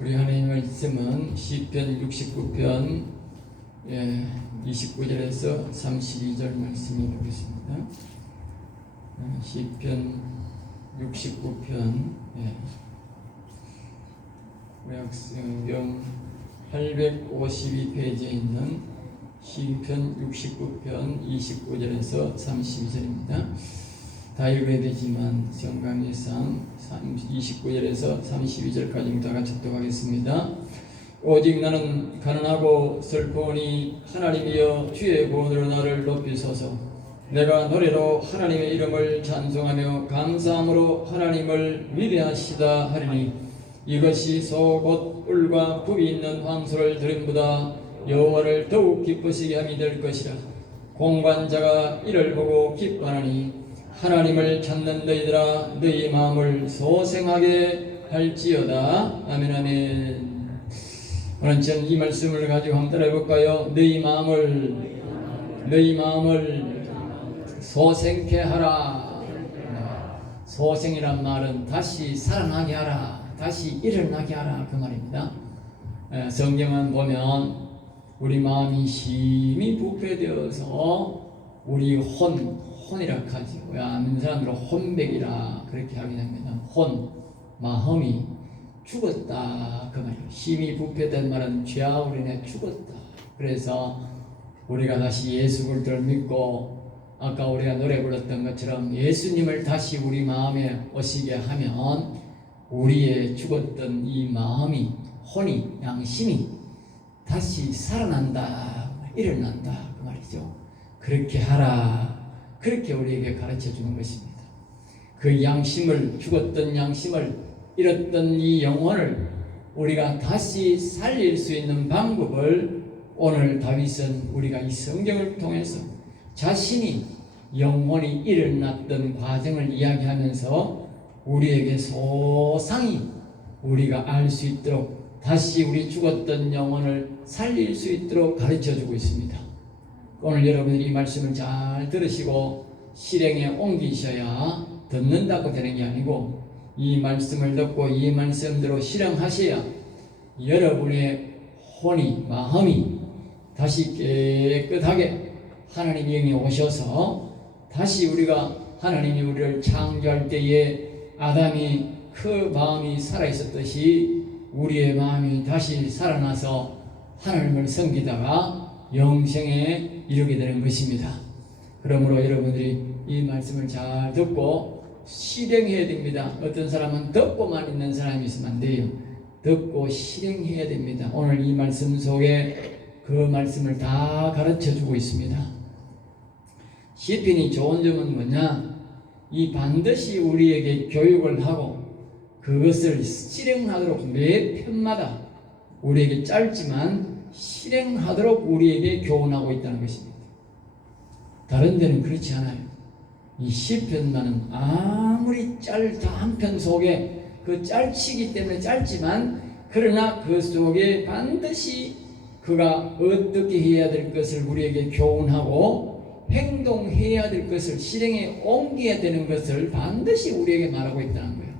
우리 하나님 말씀은 시편 69편 29절에서 32절 말씀을 보겠습니다. 시편 69편 구약성경 852페이지에 있는 시편 69편 29절에서 32절입니다. 다 읽어야 되지만 성강예상 29절에서 32절까지 다 같이 독하겠습니다. 오직 나는 가난하고 슬프오니 하나님이여 주의 구원으로 나를 높이소서. 내가 노래로 하나님의 이름을 찬송하며 감사함으로 하나님을 위대하시다 하리니 이것이 소 곧 뿔과 굽이 있는 황소를 드림보다 여호와를 더욱 기쁘시게 함이 될 것이라. 공관자가 이를 보고 기뻐하니 하나님을 찾는 너희들아 너희 마음을 소생하게 할지어다. 아멘 아멘. 오늘 전 이 말씀을 가지고 한번 따라해 볼까요? 너희 마음을 소생케 하라. 소생이란 말은 다시 살아나게 하라, 다시 일어나게 하라, 그 말입니다. 성경은 보면 우리 마음이 심히 부패되어서 우리 혼이라 하지. 아는 사람들은 혼백이라 그렇게 하게 됩니다. 마음이 죽었다, 그 말이에요. 심히 부패된 말은 죄악으로 인해 죽었다. 그래서 우리가 다시 예수 그리스도를 믿고 아까 우리가 노래 불렀던 것처럼 예수님을 다시 우리 마음에 오시게 하면 우리의 죽었던 이 마음이, 혼이, 양심이 다시 살아난다, 일어난다, 그 말이죠. 그렇게 하라, 그렇게 우리에게 가르쳐 주는 것입니다. 그 양심을, 죽었던 양심을, 잃었던 이 영혼을 우리가 다시 살릴 수 있는 방법을 오늘 다윗은 우리가 이 성경을 통해서 자신이 영혼이 일어났던 과정을 이야기하면서 우리에게 소상히 우리가 알 수 있도록 다시 우리 죽었던 영혼을 살릴 수 있도록 가르쳐 주고 있습니다. 오늘 여러분들이 이 말씀을 잘 들으시고 실행에 옮기셔야 듣는다고 되는 게 아니고 이 말씀을 듣고 이 말씀대로 실행하셔야 여러분의 혼이, 마음이 다시 깨끗하게 하나님의 영이 오셔서 다시 우리가 하나님이 우리를 창조할 때에 아담이 그 마음이 살아있었듯이 우리의 마음이 다시 살아나서 하나님을 섬기다가 영생에 이르게 되는 것입니다. 그러므로 여러분들이 이 말씀을 잘 듣고 실행해야 됩니다. 어떤 사람은 듣고만 있는 사람이 있으면 안 돼요. 듣고 실행해야 됩니다. 오늘 이 말씀 속에 그 말씀을 다 가르쳐 주고 있습니다. 시편이 좋은 점은 뭐냐? 이 반드시 우리에게 교육을 하고 그것을 실행하도록 매 편마다 우리에게 짧지만 실행하도록 우리에게 교훈하고 있다는 것입니다. 다른 데는 그렇지 않아요. 이 시편만은 아무리 한 편 속에 그 짧치기 때문에 짧지만 그러나 그 속에 반드시 그가 어떻게 해야 될 것을 우리에게 교훈하고 행동해야 될 것을 실행에 옮겨야 되는 것을 반드시 우리에게 말하고 있다는 거예요.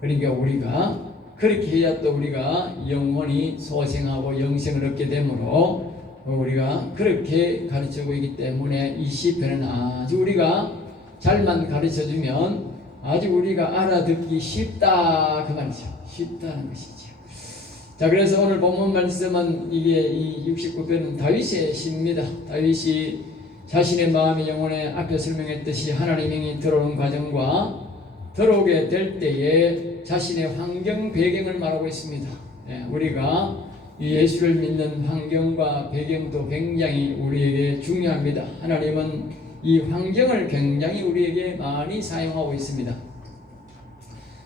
그러니까 우리가 그렇게 해야 또 우리가 영혼이 소생하고 영생을 얻게 되므로 우리가 그렇게 가르치고 있기 때문에 이 시편은 아주 우리가 잘만 가르쳐주면 아주 우리가 알아듣기 쉽다, 그 말이죠. 쉽다는 것이죠. 자, 그래서 오늘 본문 말씀은 이게 이 69편은 다윗의 시입니다. 다윗이 자신의 마음의 영혼에 앞에 설명했듯이 하나님의 영이 들어오는 과정과 들어오게 될 때에 자신의 환경 배경을 말하고 있습니다. 우리가 예수를 믿는 환경과 배경도 굉장히 우리에게 중요합니다. 하나님은 이 환경을 굉장히 우리에게 많이 사용하고 있습니다.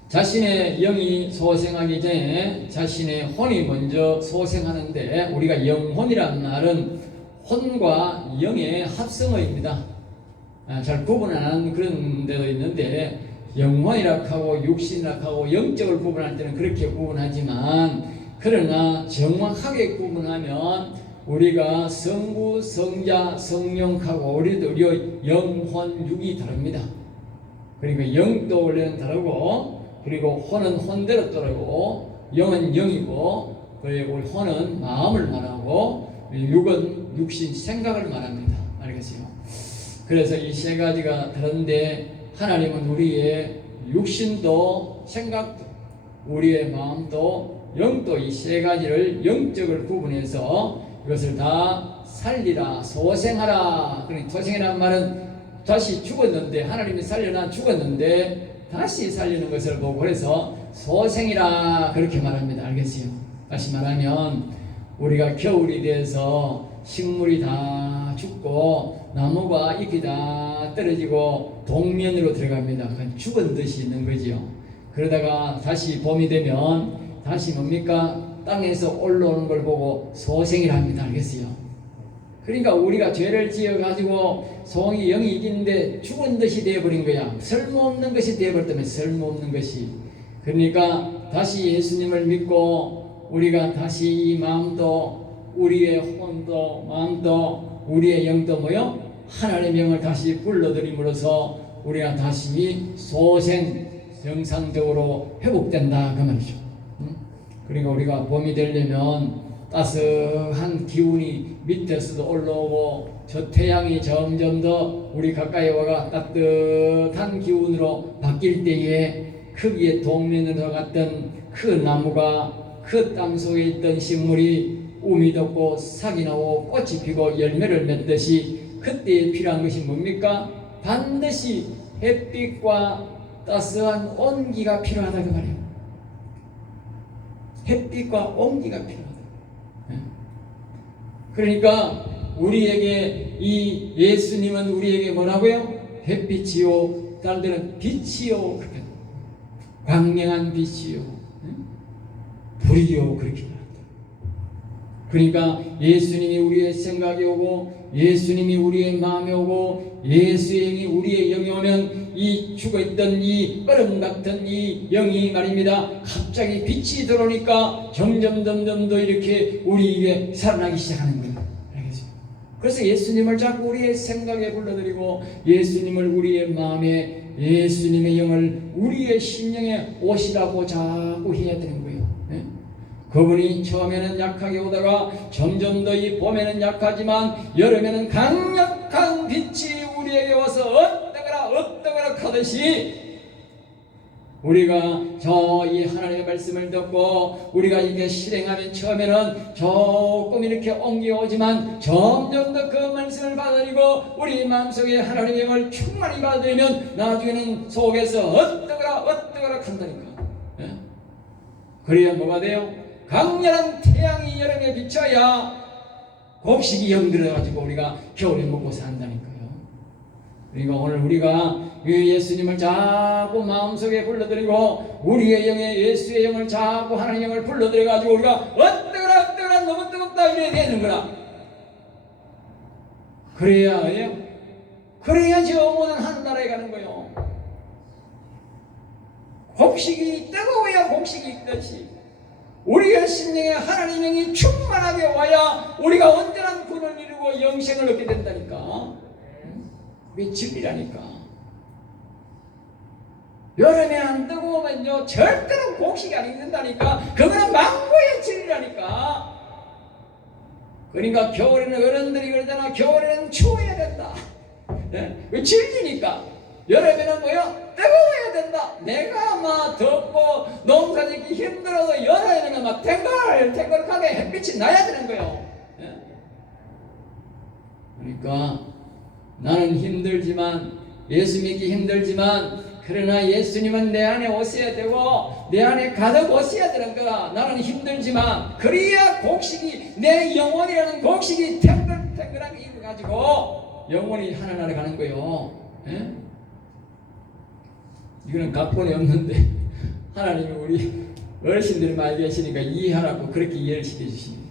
자신의 영이 소생하기 전에 자신의 혼이 먼저 소생하는데 우리가 영혼이란 말은 혼과 영의 합성어입니다. 잘 구분 안 하는 그런 데도 있는데 영혼이라 하고 육신이라 하고 영적을 구분할 때는 그렇게 구분하지만 그러나 정확하게 구분하면 우리가 성부, 성자, 성령하고 우리 영혼, 육이 다릅니다. 그러니까 영도 원래는 다르고 그리고 혼은 혼대로 다르고 영은 영이고 우리 혼은 마음을 말하고 육은 육신 생각을 말합니다. 알겠어요? 그래서 이 세 가지가 다른데 하나님은 우리의 육신도 생각도 우리의 마음도 영도 이 세 가지를 영적을 구분해서 이것을 다 살리라 소생하라. 그러니까 소생이라는 말은 다시 죽었는데 하나님이 살려나 죽었는데 다시 살리는 것을 보고 그래서 소생이라 그렇게 말합니다. 알겠어요? 다시 말하면 우리가 겨울이 돼서 식물이 다 죽고 나무가 잎이 다 떨어지고 동면으로 들어갑니다. 죽은 듯이 있는 거지요. 그러다가 다시 봄이 되면 다시 뭡니까? 땅에서 올라오는 걸 보고 소생이라 합니다. 알겠어요? 그러니까 우리가 죄를 지어가지고 성이 영이 이기는데 죽은 듯이 되어버린 거야. 쓸모없는 것이 되어버렸다면 쓸모없는 것이. 그러니까 다시 예수님을 믿고 우리가 다시 이 마음도 우리의 혼도 마음도 우리의 영도 뭐요? 하나님의 영을 다시 불러들임으로써 우리가 다시 소생 정상적으로 회복된다 그 말이죠. 그러니까 우리가 봄이 되려면 따스한 기운이 밑에서도 올라오고 저 태양이 점점 더 우리 가까이 와가 따뜻한 기운으로 바뀔 때에 크기의 동면으로 갔던 그 나무가 그 땅속에 있던 식물이 움이 돋고 싹이 나고 꽃이 피고 열매를 맺듯이 그때에 필요한 것이 뭡니까? 반드시 햇빛과 따스한 온기가 필요하다 그 말이에요. 햇빛과 온기가 필요하다. 그러니까 우리에게 이 예수님은 우리에게 뭐라고요? 햇빛이요 다른 빛이요 그렇게 광명한 빛이요 불이요 그렇게 말한다. 그러니까 예수님이 우리의 생각이 오고 예수님이 우리의 마음에 오고 예수의 영이 우리의 영에 오면 이 죽어있던 이 얼음 같은 이 영이 말입니다 갑자기 빛이 들어오니까 점점 더 이렇게 우리에게 살아나기 시작하는 거예요. 알겠죠? 그래서 예수님을 자꾸 우리의 생각에 불러들이고 예수님을 우리의 마음에 예수님의 영을 우리의 심령에 오시라고 자꾸 해야 되는 거예요. 그분이 처음에는 약하게 오다가 점점 더 이 봄에는 약하지만 여름에는 강력한 빛이 우리에게 와서 어떠거라 하듯이 우리가 저 이 하나님의 말씀을 듣고 우리가 이게 실행하면 처음에는 조금 이렇게 옮겨오지만 점점 더 그 말씀을 받아들이고 우리 마음속에 하나님의 영을 충만히 받아들이면 나중에는 속에서 어떠거라 한다니까. 그래야 뭐가 돼요? 강렬한 태양이 여름에 비쳐야 곡식이 영들어가지고 우리가 겨울에 먹고 산다니까요. 그러니까 오늘 우리가 예수님을 자꾸 마음속에 불러들이고 우리의 영에 예수의 영을 자꾸 하나님의 영을 불러들여가지고 우리가 어떠거라 너무 뜨겁다 이래야 되는 거라. 그래야 해요. 그래야지 영혼은 하늘나라에 가는 거요. 곡식이 뜨거워야 곡식이 있듯이 우리의 심령에 하나님의 영이 충만하게 와야 우리가 온전한 구원을 이루고 영생을 얻게 된다니까. 그게 진리라니까. 여름에 안 뜨거우면요 절대로 곡식이 안 익는다니까. 그거는 망고의 진리라니까. 그러니까 겨울에는 어른들이 그러잖아. 겨울에는 추워야 된다. 그 진리니까. 여름에는 뭐요? 뜨거워야 된다. 내가 막 덥고 농사짓기 힘들어도 여름에는 막 탱글하게 햇빛이 나야 되는 거예요. 그러니까 나는 힘들지만 예수 믿기 힘들지만 그러나 예수님은 내 안에 오셔야 되고 내 안에 가득 오셔야 되는 거라. 나는 힘들지만 그래야 곡식이 내 영혼이라는 곡식이 탱글탱글하게 익어가지고 영혼이 하늘나라 가는 거예요. 이거는 각본이 없는데 하나님이 우리 어르신들이 많이 계시니까 이해하라고 그렇게 이해를 시켜주십니다.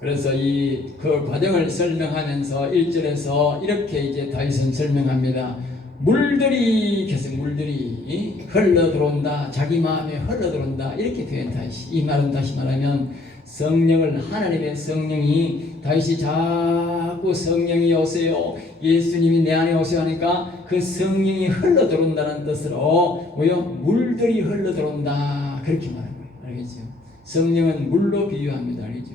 그래서 그 과정을 설명하면서 1절에서 이렇게 이제 다윗은 설명합니다. 물들이 계속 물들이 흘러 들어온다. 자기 마음에 흘러 들어온다. 이렇게 표현다. 이 말은 다시 말하면 성령을 하나님의 성령이 다시 자꾸 성령이 오세요. 예수님이 내 안에 오세요 하니까 그 성령이 흘러 들어온다는 뜻으로 뭐요? 물들이 흘러 들어온다. 그렇게 말하는 거예요. 알겠죠? 성령은 물로 비유합니다. 알겠죠?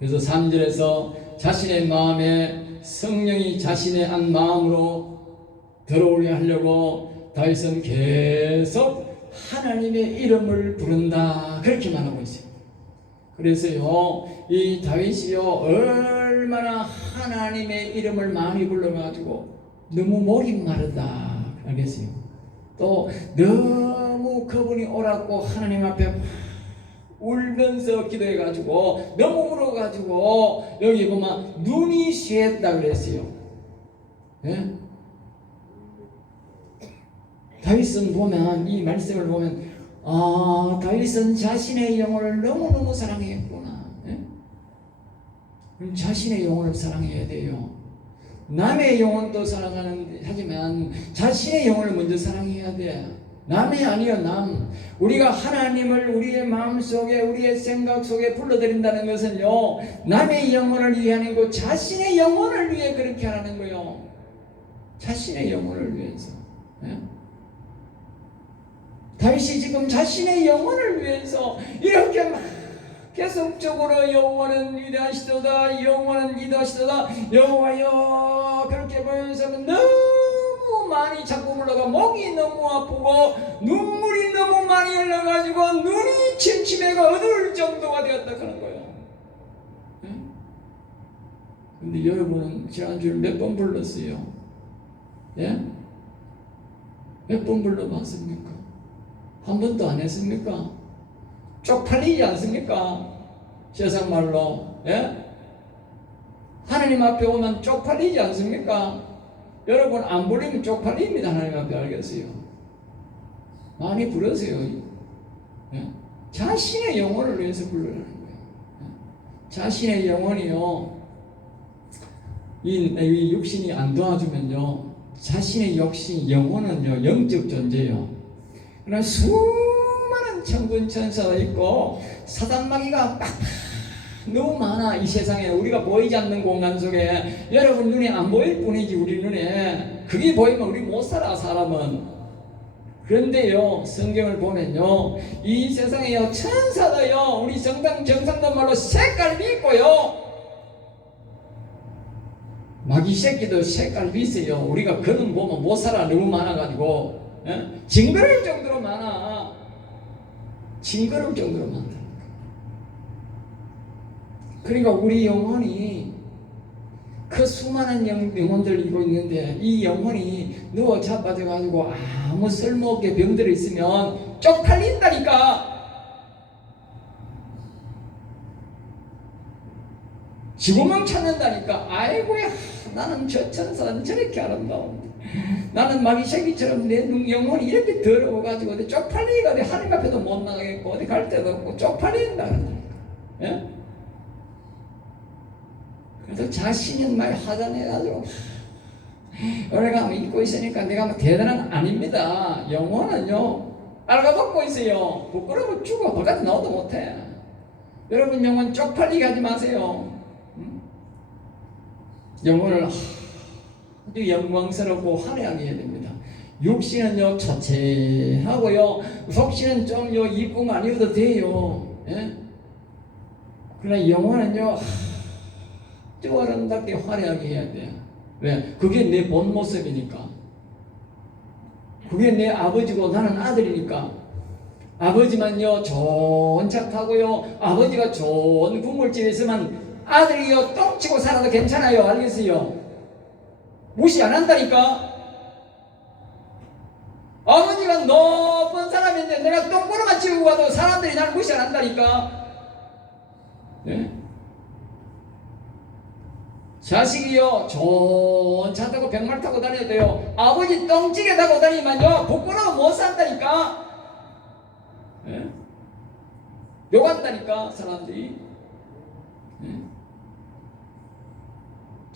그래서 3절에서 자신의 마음에 성령이 자신의 한 마음으로 들어오게 하려고 다윗은 계속 하나님의 이름을 부른다. 그렇게 말하고 있어요. 그래서요, 이 다윗이요, 얼마나 하나님의 이름을 많이 불러가지고 너무 목이 마르다. 알겠어요? 또 너무 그분이 옳았고 하나님 앞에 울면서 기도해가지고 너무 울어가지고 여기 보면 눈이 쇠했다 그랬어요. 예? 다윗은 보면 이 말씀을 보면 다윗은 자신의 영혼을 너무너무 사랑했구나. 예? 그럼 자신의 영혼을 사랑해야 돼요. 남의 영혼도 하지만 자신의 영혼을 먼저 사랑해야 돼. 남이 아니요, 남. 우리가 하나님을 우리의 마음속에 우리의 생각 속에 불러들인다는 것은요, 남의 영혼을 위해 하는 거, 자신의 영혼을 위해 그렇게 하는 거요. 자신의 영혼을 위해서. 예? 다윗이 지금 자신의 영혼을 위해서 이렇게 막 계속적으로 여호와는 위대하시도다, 여호와는 이도하시도다, 여호와여 그렇게 보면서 너무 많이 자꾸 불러가 목이 너무 아프고 눈물이 너무 많이 흘러가지고 눈이 침침해가 어두울 정도가 되었다 하는 거예요. 근데 여러분은 지난주에 몇 번 불렀어요? 예? 몇 번 불러봤습니까? 한 번도 안 했습니까? 쪽팔리지 않습니까? 세상 말로. 예? 하나님 앞에 오면 쪽팔리지 않습니까? 여러분 안 부르면 쪽팔립니다. 하나님 앞에 알겠어요? 많이 부르세요. 예? 자신의 영혼을 위해서 부르라는 거예요. 예? 자신의 영혼이요, 이 육신이 안 도와주면요, 자신의 영혼은요 영적 존재요. 그러나 수많은 천군 천사가 있고 사단마귀가 빡 너무 많아. 이 세상에 우리가 보이지 않는 공간 속에 여러분 눈에 안 보일 뿐이지 우리 눈에 그게 보이면 우리 못 살아 사람은. 그런데요 성경을 보면요 이 세상에요 천사도요 우리 정상도 말로 색깔이 있고요 마귀 새끼도 색깔이 있어요. 우리가 그는 보면 못 살아. 너무 많아가지고 징그러울 정도로 많아. 징그러울 정도로 많다. 그러니까 우리 영혼이 그 수많은 영혼들 이고 있는데 이 영혼이 누워 자빠져가지고 아무 쓸모없게 병들어 있으면 쪽팔린다니까. 지구멍 찾는다니까. 아이고야 나는 저 천사는 저렇게 아름다운데 나는 마귀 새끼처럼 내 영혼이 이렇게 더러워가지고 어디 쪽팔리가 어디 하나님 앞에도 못 나가겠고 어디 갈 데도 없고 쪽팔린다 그런다니까. 예? 그래서 자신은 말 하단해가지고 우리가 믿고 있으니까 내가 뭐 대단한 아닙니다. 영혼은요 알아먹고 있어요. 부끄러워 죽어 바깥에 나오도 못해. 여러분 영혼 쪽팔리게 하지 마세요. 영혼을 아주 영광스럽고 화려하게 해야 됩니다. 육신은요 초췌하고요 속신은 좀요 이쁨 아니어도 돼요. 예? 그러나 영혼은요 아주 아름답게 화려하게 해야 돼요. 왜? 그게 내 본 모습이니까. 그게 내 아버지고 나는 아들이니까. 아버지만요 좋은 차 타고요 아버지가 좋은 국물집에 있으면 아들이요 똥치고 살아도 괜찮아요. 알겠어요? 무시 안 한다니까. 아버지가 높은 사람인데 내가 똥구르만 치우고 가도 사람들이 나를 무시 안 한다니까. 네? 자식이요 좋은 차 타고 백말 타고 다녀야 돼요. 아버지 똥찌개 타고 다니면요 부끄러워 못 산다니까. 네? 욕한다니까 사람들이. 네?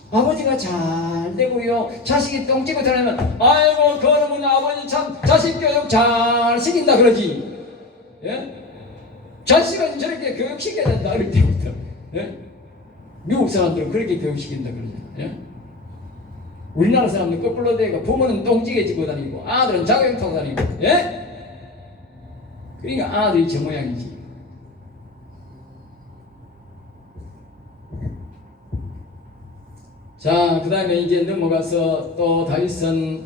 아버지가 잘 되고요. 자식이 똥찌고 다니면 아이고 그놈은 아버지 참 자식 교육 잘 시킨다 그러지. 예? 자식은 저렇게 교육시켜야 된다 어릴 때부터. 예? 미국 사람들은 그렇게 교육시킨다 그러잖아요. 예? 우리나라 사람들 거꾸로 되고 부모는 똥찌개 짚고 다니고 아들은 자교육 타고 다니고. 예? 그러니까 아들이 저 모양이지. 자, 그 다음에 이제 넘어가서 또 다윗은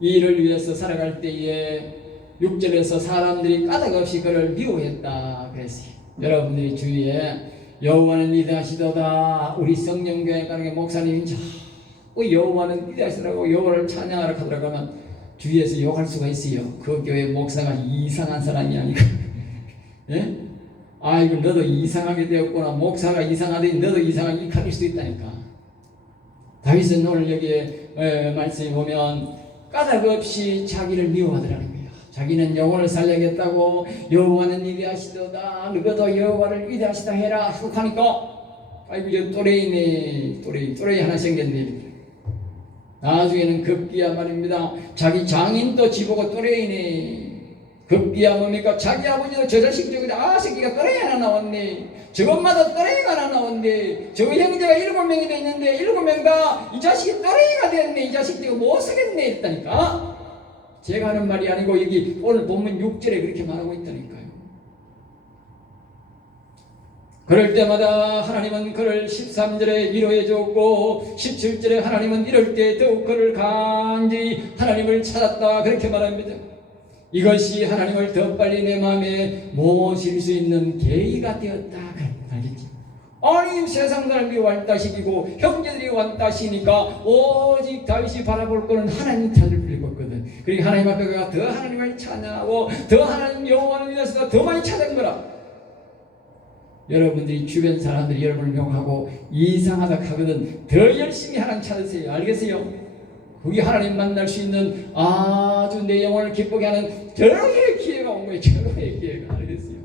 이 일을 위해서 살아갈 때에 6절에서 사람들이 까닭없이 그를 미워했다 그랬어요. 여러분들이 주위에 여호와는 위대하시도다 우리 성령교회 가는 목사님이 자꾸 여호와는 위대하시라고 여호와를 찬양하라 하더라고 하면 주위에서 욕할 수가 있어요. 그 교회 목사가 이상한 사람이 아니고 예? 아이고 너도 이상하게 되었구나. 목사가 이상하더니 너도 이상하게 가릴 수도 있다니까. 다윗은 오늘 여기에 말씀에 보면 까닭 없이 자기를 미워하더라는 거예요. 자기는 영혼을 살려야겠다고 여호와는 위대하시도다 너도 여호와를 위대하시다 해라 하니까 아이고 저 또래이네 또래이 하나 생겼네. 나중에는 급기야 말입니다. 자기 장인도 지보고 또래이네. 급기야 뭡니까? 자기 아버지도 저 자식 저기 새끼가 또래이 하나 나왔네. 저것마다 또래이가 하나 나왔네. 저 형제가 7명이 돼 있는데 7명 다 이 자식이 또래이가 됐네. 이 자식 내가 못 쓰겠네 했다니까. 제가 하는 말이 아니고 여기 오늘 본문 6절에 그렇게 말하고 있다니까요. 그럴 때마다 하나님은 그를 13절에 위로해 줬고 17절에 하나님은 이럴 때 더욱 그를 간절히 하나님을 찾았다 그렇게 말합니다. 이것이 하나님을 더 빨리 내 마음에 모실 수 있는 계기가 되었다. 알겠지? 아니 세상 사람이 완따식이고 형제들이 완따식이니까 오직 다윗이 바라볼 거는 하나님 찾을 필요가 없거든. 그러니까 하나님 앞에 가서 더 하나님을 찬양하고 더 하나님 여호와를 위해서 더 많이 찾은 거라. 여러분들이 주변 사람들이 여러분을 욕하고 이상하다 하거든 더 열심히 하나님 찾으세요. 알겠어요? 그게 하나님 만날 수 있는 아주 내 영혼을 기쁘게 하는 절호의 기회가 온 거예요. 절호의 기회가. 알겠어요?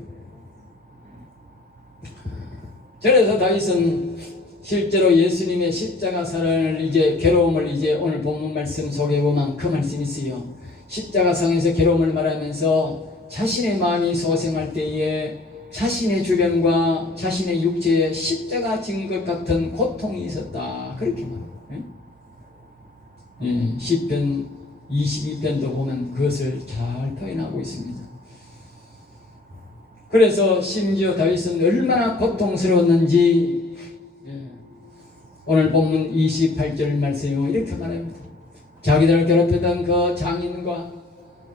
그래서 다윗은 실제로 예수님의 십자가상을 이제 괴로움을 이제 오늘 본문 말씀 속에 보면 그 말씀이 있어요. 십자가상에서 괴로움을 말하면서 자신의 마음이 소생할 때에 자신의 주변과 자신의 육체에 십자가 진 것 같은 고통이 있었다. 그렇게 말해요. 시편 22편도 보면 그것을 잘 표현하고 있습니다. 그래서 심지어 다윗은 얼마나 고통스러웠는지 오늘 본문 28절 말씀에 이렇게 말합니다. 자기들을 괴롭혔던 그 장인과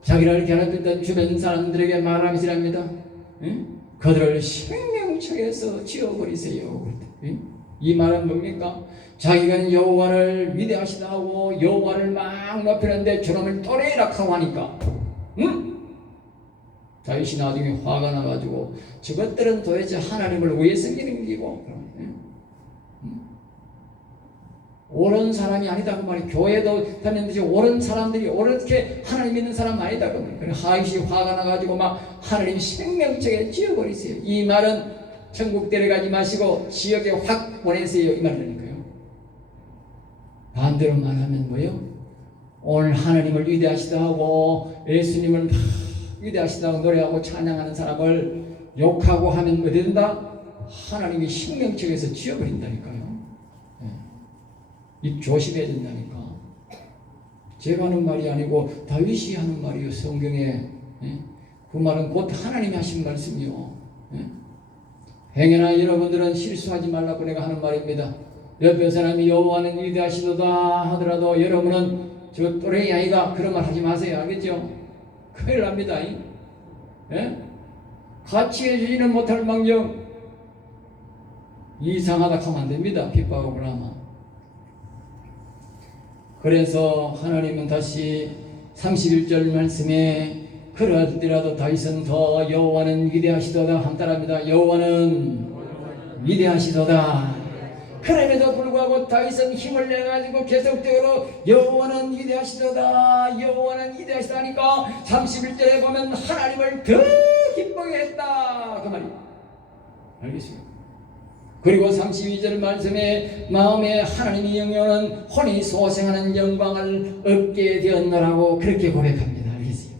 자기를 괴롭혔던 주변 사람들에게 말하시랍니다. 그들을 생명책에서 지워버리세요. 이 말은 뭡니까? 자기가 여호와를 위대하시다 하고 여호와를 막 높이는데 저놈을 또래라 하고 하니까 다윗이 나중에 화가 나가지고 저것들은 도대체 하나님을 왜 섬기는 기고 옳은 사람이 아니다 그 말이. 교회도 다니는데 옳은 사람들이 옳게 하나님 믿는 사람 아니다 그 말이. 그래서 다윗이 화가 나가지고 막 하나님 생명책에 지워버리세요. 이 말은 천국 데려가지 마시고 지역에 확 보내세요 이 말이니까요. 반대로 말하면 뭐예요? 오늘 하나님을 위대하시다 하고 예수님을 막 위대하시다 하고 노래하고 찬양하는 사람을 욕하고 하면 뭐 된다? 하나님이 생명책에서 지워버린다니까요. 입 조심해야 된다니까. 제가 하는 말이 아니고 다윗이 하는 말이요 성경에. 그 말은 곧 하나님이 하신 말씀이요. 행여나 여러분들은 실수하지 말라고 내가 하는 말입니다. 옆에 사람이 여호와는 위대하시도다 하더라도 여러분은 저 또래이 아이가 그런 말 하지 마세요. 알겠죠? 큰일 납니다. 같이 해주지는 못할 망정 이상하다 하면 안 됩니다. 핍박하고 그러면. 그래서 하나님은 다시 31절 말씀에 그럴지라도 다윗은 더 여호와는 위대하시도다 한따라합니다. 여호와는 위대하시도다. 그럼에도 불구하고 다윗은 힘을 내가지고 계속적으로 여호와는 위대하시도다 여호와는 위대하시다 하니까 31절에 보면 하나님을 더 기쁘게 했다 그 말이에요. 알겠습니까? 그리고 32절 말씀에 마음에 하나님이 영원한 혼이 소생하는 영광을 얻게 되었노라고 그렇게 고백합니다. 알겠어요?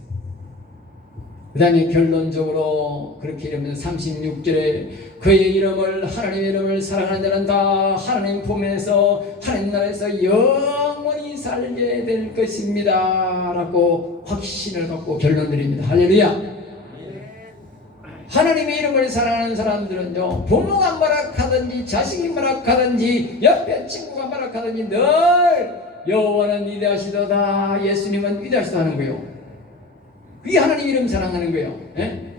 그 다음에 결론적으로 그렇게 이러면서 36절에 그의 이름을 하나님의 이름을 사랑하는 자는 다 하나님 품에서 하나님 나라에서 영원히 살게 될 것입니다 라고 확신을 갖고 결론 드립니다. 할렐루야. 하나님의 이름을 사랑하는 사람들은요, 부모가 뭐라하든지 자식이 뭐라하든지 옆에 친구가 뭐라하든지 늘 여호와는 위대하시도다, 예수님은 위대하시다 하는 거예요. 그게 하나님 이름 사랑하는 거예요. 예?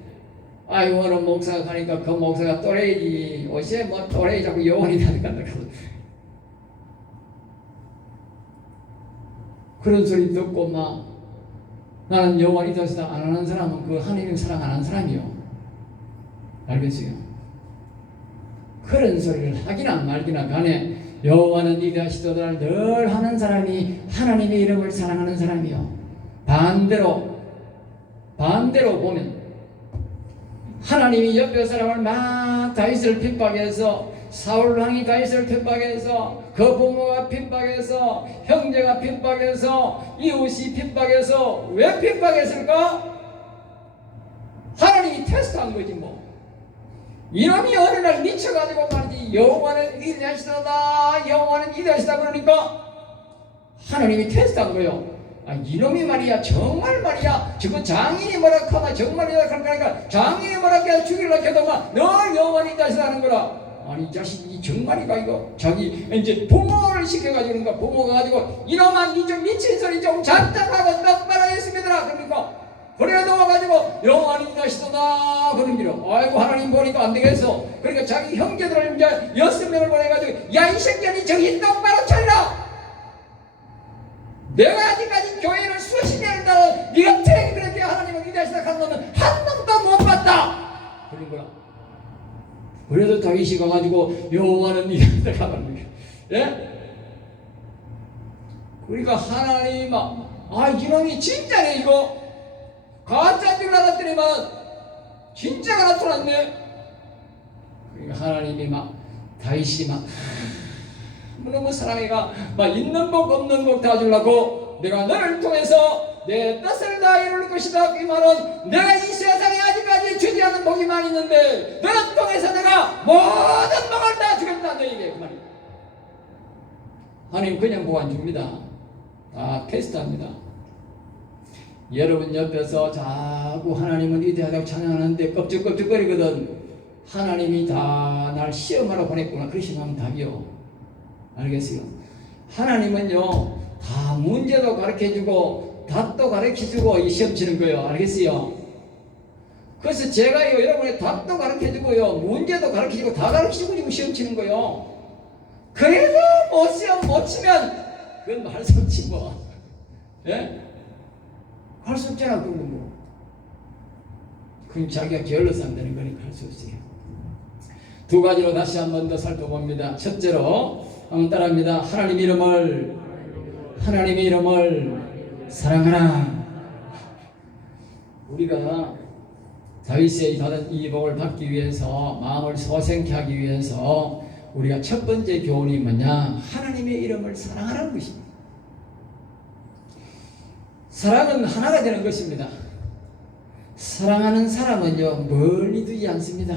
아이고 어느 목사가 가니까 그 목사가 또래지 어제 뭐 또래 자꾸 여호와니 다니까 그런 소리 듣고 막 나는 여호와니 위대하시다 안 하는 사람은 그 하나님 사랑 안 하는 사람이요. 알겠어요? 그런 소리를 하기나 말기나 간에 여호와는 위대하시도다 늘 하는 사람이 하나님의 이름을 사랑하는 사람이요. 반대로 보면 하나님이 옆에 사람을 막 다윗을 핍박해서 사울왕이 다윗을 핍박해서 그 부모가 핍박해서 형제가 핍박해서 이웃이 핍박해서 왜 핍박했을까? 하나님이 테스트한 거지 뭐. 이놈이 어느 날 미쳐가지고 말이지 여호와는 위대하시다 여호와는 위대하시다 그러니까 하나님이 테스트한 거예요. 아 이놈이 말이야 정말 말이야 저거 장인이 뭐라 하면 정말 이라 그러니까 장인이 뭐라 해서 죽이려고 해도 늘 여호와는 위대하시다 하는 거라. 아니 이 자식이 정말이가 이거 자기 이제 부모를 시켜가지고 그러니까 부모가 가지고 이놈아 니 좀 미친 소리 좀 잡담하고 똑바로 했습니다 그러니까 그래도 와가지고 여호와는 위대하시도다 그런 길로 아이고 하나님 보니까 안 되겠어. 그러니까 자기 형제들을 이제 6명을 보내가지고 야 이 새끼야 정신 똑바로 차리라. 내가 아직까지 교회를 수십 년을 따라 네가 어떻게 그렇게 하나님을 위대하시다 하는 놈은 한 놈도 못 봤다 그런 거라. 그래도 다윗이 가가지고 여호와는 위대하시다 하는 거야. 예? 그러니까 하나님 아 이놈이 진짜네 이거 가짜인 줄 알았더니만 진짜가 나타났네. 그러니까 하나님이 다윗이 너무 사랑해가 있는 복 없는 복 다 주려고 내가 너를 통해서 내 뜻을 다 이룰 것이다. 이 말은 내가 이 세상에 아직까지 주지 않은 복이 많이 있는데 너를 통해서 내가 모든 복을 다 주겠다 너에게 그 말이야. 하나님 그냥 복 안 줍니다. 다 테스트합니다. 여러분 옆에서 자꾸 하나님은 위대하다고 찬양하는데 껍질껍질거리거든. 하나님이 다 날 시험하러 보냈구나 그렇게 생각하면 답이요. 알겠어요? 하나님은요 다 문제도 가르쳐주고 답도 가르쳐주고 이 시험 치는 거예요. 알겠어요? 그래서 제가요 여러분의 답도 가르쳐주고요 문제도 가르쳐주고 다 가르쳐주고 지금 시험 치는 거예요. 그래도 시험 못 치면 그건 할 수 없지 뭐. 예? 할 수 없잖아 그런 거 뭐. 그럼 자기가 게을러서 안 되는 거니까 할 수 없어요. 두 가지로 다시 한 번 더 살펴봅니다. 첫째로 한번 따라합니다. 하나님의 이름을 사랑하라. 우리가 다윗이 받은 이 복을 받기 위해서 마음을 소생케 하기 위해서 우리가 첫 번째 교훈이 뭐냐? 하나님의 이름을 사랑하라는 것입니다. 사랑은 하나가 되는 것입니다. 사랑하는 사람은요 멀리 두지 않습니다.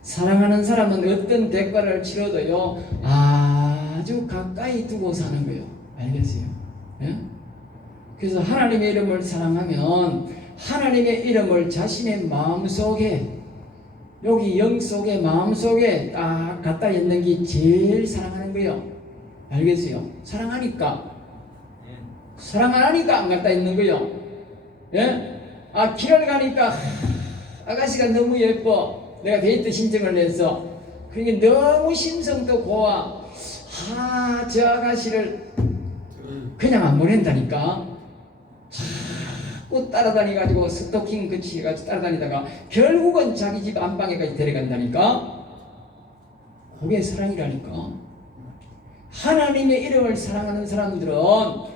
사랑하는 사람은 어떤 대가를 치러도요 아주 가까이 두고 사는 거예요. 알겠어요? 예? 그래서 하나님의 이름을 사랑하면 하나님의 이름을 자신의 마음속에 여기 영속에 마음속에 딱 갖다 있는 게 제일 사랑하는 거예요. 알겠어요? 사랑하니까 사랑 안 하니까 안 갖다 있는 거예요. 예? 길을 가니까 아가씨가 너무 예뻐. 내가 데이트 신청을 했어. 그러니까 너무 심성도 고와. 저 아가씨를 그냥 안 보낸다니까. 자꾸 따라다니가지고 스토킹 그치 해가지고 따라다니다가 결국은 자기 집 안방에까지 데려간다니까. 그게 사랑이라니까. 하나님의 이름을 사랑하는 사람들은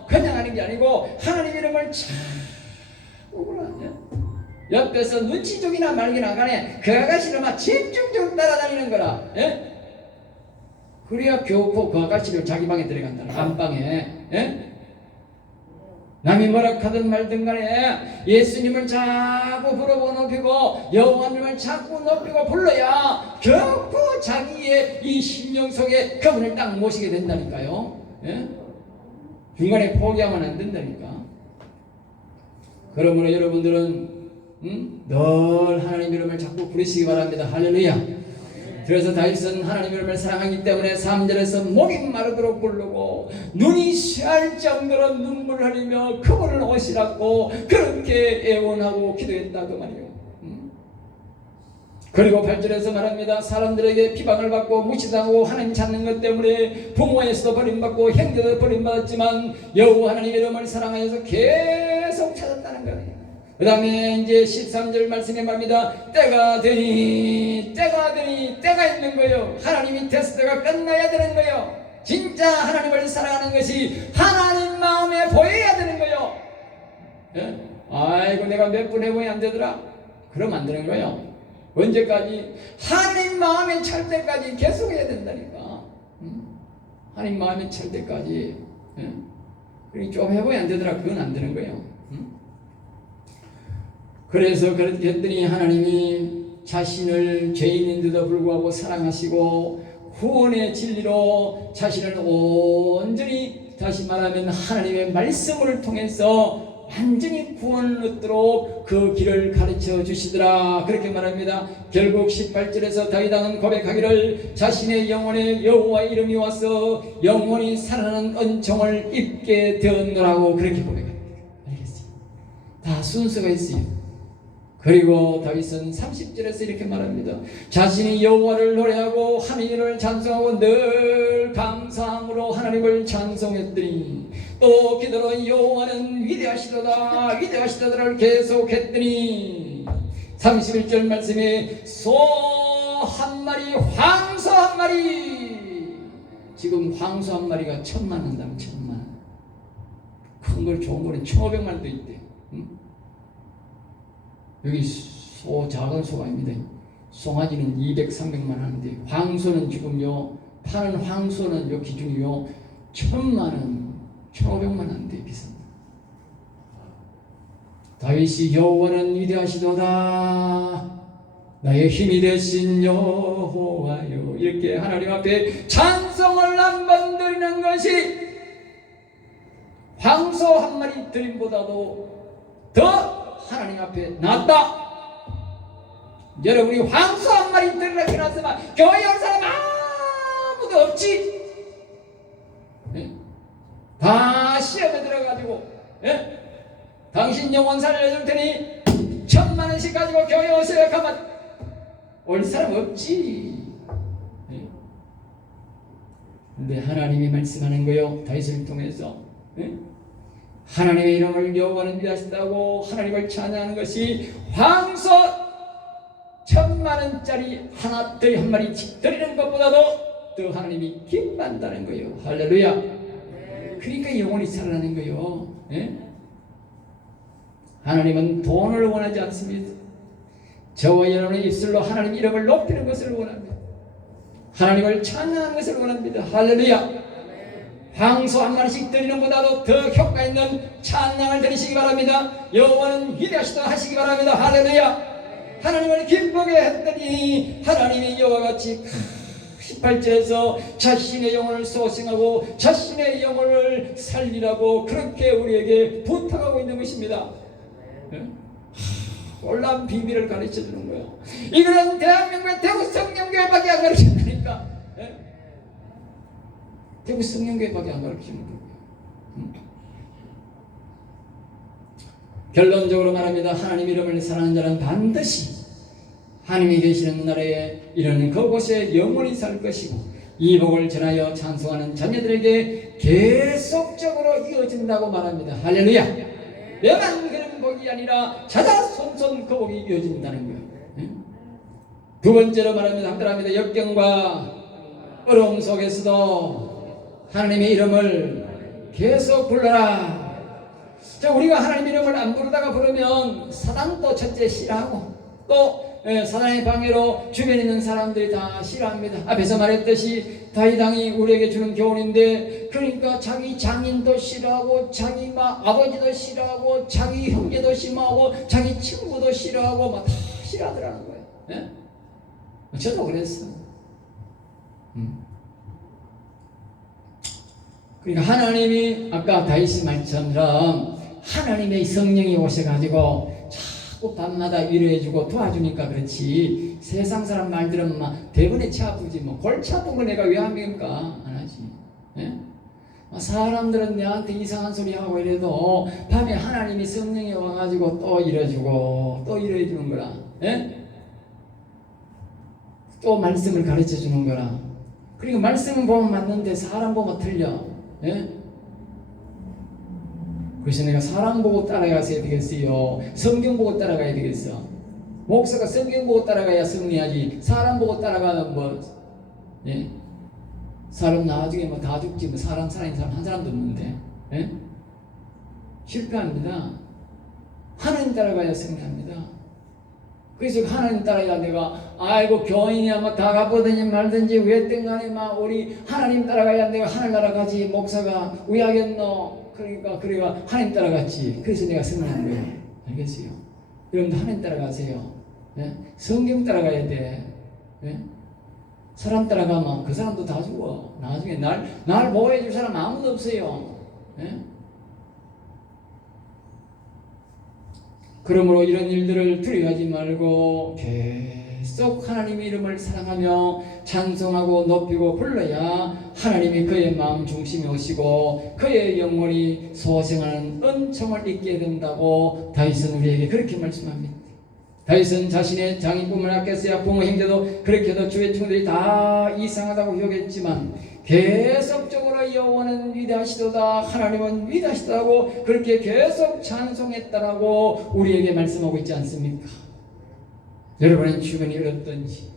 그냥 하는 게 아니고 하나님의 이름을 자꾸 불러요. 옆에서 눈치 쪽이나 말기나 간에 그 아가씨를 막 집중적으로 따라다니는 거라. 예? 그래야 교포 그 아가씨를 자기 방에 들어간다. 안방에. 예? 남이 뭐라 하든 말든 간에 예수님을 자꾸 부르고 높이고 여호와님을 자꾸 높이고 불러야 결코 자기의 이 심령 속에 그분을 딱 모시게 된다니까요. 예? 중간에 포기하면 안 된다니까. 그러므로 여러분들은 늘 하나님 이름을 자꾸 부르시기 바랍니다. 할렐루야. 그래서 다윗은 하나님 이름을 사랑하기 때문에 3절에서 목이 마르도록 부르고 눈이 쇠할 정도로 눈물을 흘리며 그분을 오시라고 그렇게 애원하고 기도했다 그 말이에요. 그리고 8절에서 말합니다. 사람들에게 비방을 받고 무시당하고 하나님 찾는 것 때문에 부모에서도 버림받고 형제도 버림받았지만 여호와 하나님 이름을 사랑하여서 계속 찾았다는 거예요. 그 다음에 이제 13절 말씀에 말합니다. 때가 되니 때가 있는 거예요. 하나님이 테스트가 끝나야 되는 거예요. 진짜 하나님을 사랑하는 것이 하나님 마음에 보여야 되는 거예요. 예? 아이고 내가 몇 분 해보니 안 되더라. 그러면 안 되는 거예요. 언제까지? 하나님 마음에 찰 때까지 계속 해야 된다니까. 하나님 마음에 찰 때까지. 예? 그러니 좀 해보니 안 되더라. 그건 안 되는 거예요. 그래서 그렇게 했더니 하나님이 자신을 죄인인데도 불구하고 사랑하시고 구원의 진리로 자신을 온전히 다시 말하면 하나님의 말씀을 통해서 완전히 구원을 얻도록 그 길을 가르쳐 주시더라. 그렇게 말합니다. 결국 18절에서 다윗왕은 고백하기를 자신의 영혼에 여호와 이름이 와서 영원히 살아나는 은총을 입게 되었노라고 그렇게 고백합니다. 알겠어요? 다 순서가 있어요. 그리고 다윗은 30절에서 이렇게 말합니다. 자신이 여호와를 노래하고 하나님을 찬송하고 늘 감사함으로 하나님을 찬송했더니 또 기도로 여호와는 위대하시도다를 계속했더니 31절 말씀에 소 한 마리 황소 한 마리 지금 황소 한 마리가 1000만 한다면 1000만 큰 걸 좋은 거는 1500만도 있대. 여기 소 작은 소가 아닙니다. 송아지는 200, 300만 하는데 황소는 지금요 파는 황소는 요 기준이요 1000만원, 1500만 하는데 비쌉니다. 다윗이 여호와는 위대하시도다 나의 힘이 되신 여호와여 이렇게 하나님 앞에 찬송을 한번 드리는 것이 황소 한 마리 드림보다도 더 하나님 앞에 낫다. 여러분이 황소 한 마리 들으라 해놨으면 교회 올 사람 아무도 없지. 예? 다 시험에 들어가지고 예? 당신 영혼 살려줄 테니 1000만원씩 가지고 교회 오세요 하면 올 사람 없지. 예? 근데 하나님이 말씀하는 거요 다윗을 통해서 예? 하나님의 이름을 여호와는 위대하시다고 하나님을 찬양하는 것이 황소 1000만원짜리 하나들이 한 마리씩 드리는 것보다도 더 하나님이 기뻐한다는 거예요. 할렐루야. 그러니까 영혼이 살아나는 거예요. 예? 하나님은 돈을 원하지 않습니다. 저와 여러분의 입술로 하나님 이름을 높이는 것을 원합니다. 하나님을 찬양하는 것을 원합니다. 할렐루야. 황소 한 마리씩 드리는 보다도 더 효과 있는 찬양을 드리시기 바랍니다. 여호와는 위대하시다 하시기 바랍니다. 할렐루야. 하나님을 기쁘게 했더니 하나님이 이와 같이 18절에서 자신의 영혼을 소생하고 자신의 영혼을 살리라고 그렇게 우리에게 부탁하고 있는 것입니다. 놀라운 비밀을 가르쳐 주는 거예요. 이거는 대한민국의 대구 성령교회밖에 안 가르친다니까. 대구 성령교회밖에 안 가르치는 거예요. 결론적으로 말합니다. 하나님 이름을 사랑하는 자는 반드시 하나님이 계시는 나라에 이르는 그곳에 영원히 살 것이고 이 복을 전하여 찬송하는 자녀들에게 계속적으로 이어진다고 말합니다. 할렐루야. 내만 그런 복이 아니라 자자손손 그 복이 이어진다는 거예요. 두 번째로 말합니다. 함께합니다. 역경과 어려움 속에서도 하나님의 이름을 계속 불러라. 자, 우리가 하나님 이름을 안 부르다가 부르면 사단도 첫째 싫어하고 또 사단의 방해로 주변에 있는 사람들이 다 싫어합니다. 앞에서 말했듯이 다윗 왕이 우리에게 주는 교훈인데, 그러니까 자기 장인도 싫어하고 자기 아버지도 싫어하고 자기 형제도 싫어하고 자기 친구도 싫어하고 막 다 싫어하더라는 거예요. 예? 저도 그랬어. 그러니까 하나님이 아까 다윗이 말처럼 하나님의 성령이 오셔가지고 자꾸 밤마다 위로해주고 도와주니까 그렇지, 세상 사람 말들은 막 대번에 치 아프지, 뭐 골치 아픈 거 내가 왜 합니까? 안 하지. 예? 사람들은 내한테 이상한 소리 하고 이래도 밤에 하나님이 성령이 와가지고 또 이뤄주고 또 이뤄주는 거라. 예? 또 말씀을 가르쳐 주는 거라. 그리고 말씀은 보면 맞는데 사람 보면 틀려. 예? 그래서 내가 사람 보고 따라가야 되겠어요? 성경 보고 따라가야 되겠어? 목사가 성경 보고 따라가야 승리하지, 사람 보고 따라가면 뭐, 예? 사람 나중에 뭐 다 죽지, 뭐 사람 살아있는 사람 한 사람도 없는데, 예? 실패합니다. 하나님 따라가야 승리합니다. 그래서 하나님 따라야 내가 아이고 교인이야 뭐 다 가보든지 말든지 왜 땡간에 막 우리 하나님 따라가야 내가 하늘나라 가지, 목사가 왜 하겠노? 그러니까 하나님 따라갔지. 그래서 내가 승리한 거예요. 알겠어요? 여러분도 하나님 따라가세요. 예? 성경 따라가야 돼. 예? 사람 따라가면 그 사람도 다 죽어. 나중에 날 보호해 줄 사람 아무도 없어요. 예? 그러므로 이런 일들을 두려워하지 말고 계속 하나님의 이름을 사랑하며 찬송하고 높이고 불러야 하나님이 그의 마음 중심에 오시고 그의 영혼이 소생하는 은총을 잊게 된다고 다윗은 우리에게 그렇게 말씀합니다. 다윗은 자신의 장인뿐만 아꼈어야 부모 형제도 그렇게 해도 주의 친구들이 다 이상하다고 여겼지만 계속적으로 여호와는 위대하시도다, 하나님은 위대하시다고 그렇게 계속 찬송했다라고 우리에게 말씀하고 있지 않습니까? 여러분의 주변이 어렵든지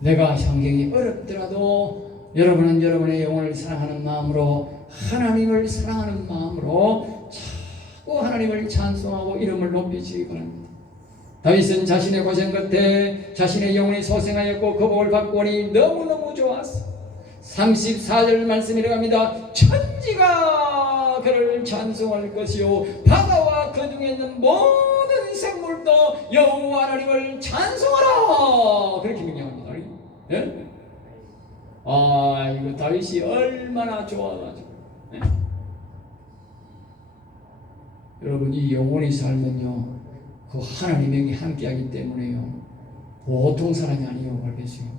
내가 환경이 어렵더라도 여러분은 여러분의 영혼을 사랑하는 마음으로, 하나님을 사랑하는 마음으로 자꾸 하나님을 찬송하고 이름을 높이시기 바랍니다. 다윗은 자신의 고생 끝에 자신의 영혼이 소생하였고 그 복을 받고 오니 너무너무 좋았어. 34절 말씀이 이러합니다. 천지가 그를 찬송할 것이요 바다와 그 중에 있는 모든 생물도 여호와 하나님을 찬송하라, 그렇게 명령합니다. 예? 이거 다윗이 얼마나 좋아가지고, 예? 여러분 이 영혼이 살면요 그 하나님의 영이 함께하기 때문에요 보통 사람이 아니에요. 알겠어요?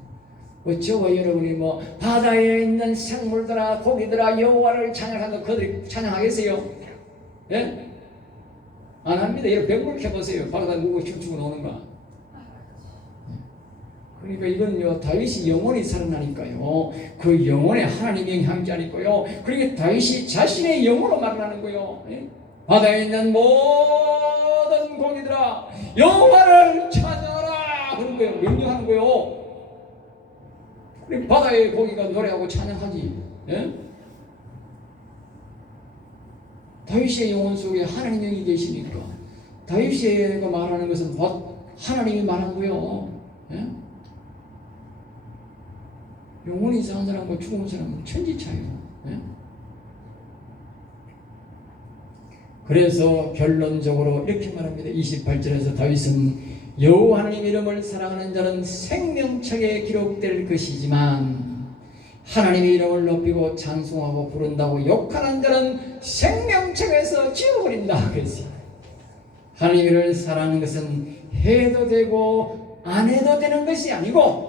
저와 여러분이 뭐 바다에 있는 생물들아 고기들아 여호와를 찬양한다 그들이 찬양하겠어요? 예? 안 합니다. 여러분 백물 켜보세요. 바다 누구 춤추고 노는가? 그러니까 이건요 다윗이 영혼이 살아나니까요 그 영혼에 하나님의 영이 함께하니까요, 그러니까 다윗이 자신의 영혼으로 말하는 거예요. 예? 바다에 있는 모든 고기들아 여호와를 찬양하라 그런 거예요. 명령하는 거예요. 우리 바다의 고기가 노래하고 찬양하지. 예? 다윗의 영혼 속에 하나님의 영이 계시니까 다윗이 말하는 것은 하나님이 말한 거예요. 예? 영혼이 이상한 사람과 죽은 사람은 천지 차이요. 예? 그래서 결론적으로 이렇게 말합니다. 28절에서 다윗은 여호와 하나님 이름을 사랑하는 자는 생명책에 기록될 것이지만 하나님의 이름을 높이고 찬송하고 부른다고 욕하는 자는 생명책에서 지워버린다. 그랬어요. 하나님을 사랑하는 것은 해도 되고 안 해도 되는 것이 아니고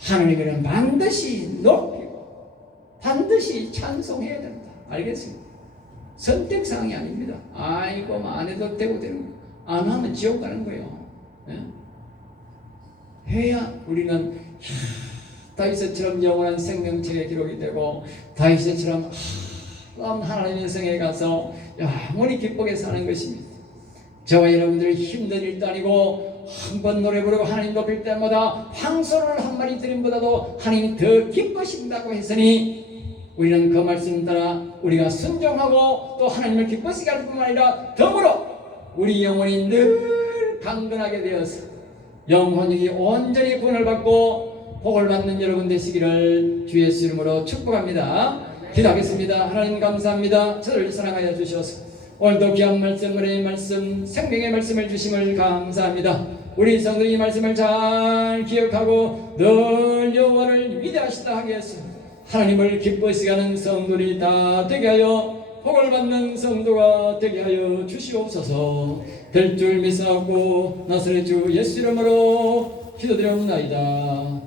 하나님을 반드시 높이고 반드시 찬송해야 된다. 알겠습니다? 선택사항이 아닙니다. 이거 안 해도 되고 되는 거. 안 하면 지옥 가는 거예요. 예? 해야 우리는 다윗처럼 영원한 생명책에 기록이 되고 다윗처럼 하나님의 성에 가서 영원히 기쁘게 사는 것입니다. 저와 여러분들이 힘든 일도 아니고 한 번 노래 부르고 하나님 높일 때마다 황소를 한 마리 드림보다도 하나님이 더 기쁘신다고 했으니 우리는 그 말씀 따라 우리가 순종하고 또 하나님을 기쁘시게 할 뿐만 아니라 더불어 우리 영혼이 늘 강건하게 되어서 영혼이 온전히 구원을 받고 복을 받는 여러분 되시기를 주 예수 이름으로 축복합니다. 기도하겠습니다. 하나님 감사합니다. 저를 사랑하여 주셔서 오늘도 귀한 말씀, 은혜의 말씀, 생명의 말씀을 주심을 감사합니다. 우리 성도의 말씀을 잘 기억하고 늘 여호와를 위대하시다 하게 해서 하나님을 기뻐하시게 하는 성도들이 다 되게 하여 복을 받는 성도가 되게 하여 주시옵소서. 될 줄 믿사옵고 나사렛 주 예수 이름으로 기도드렸나이다.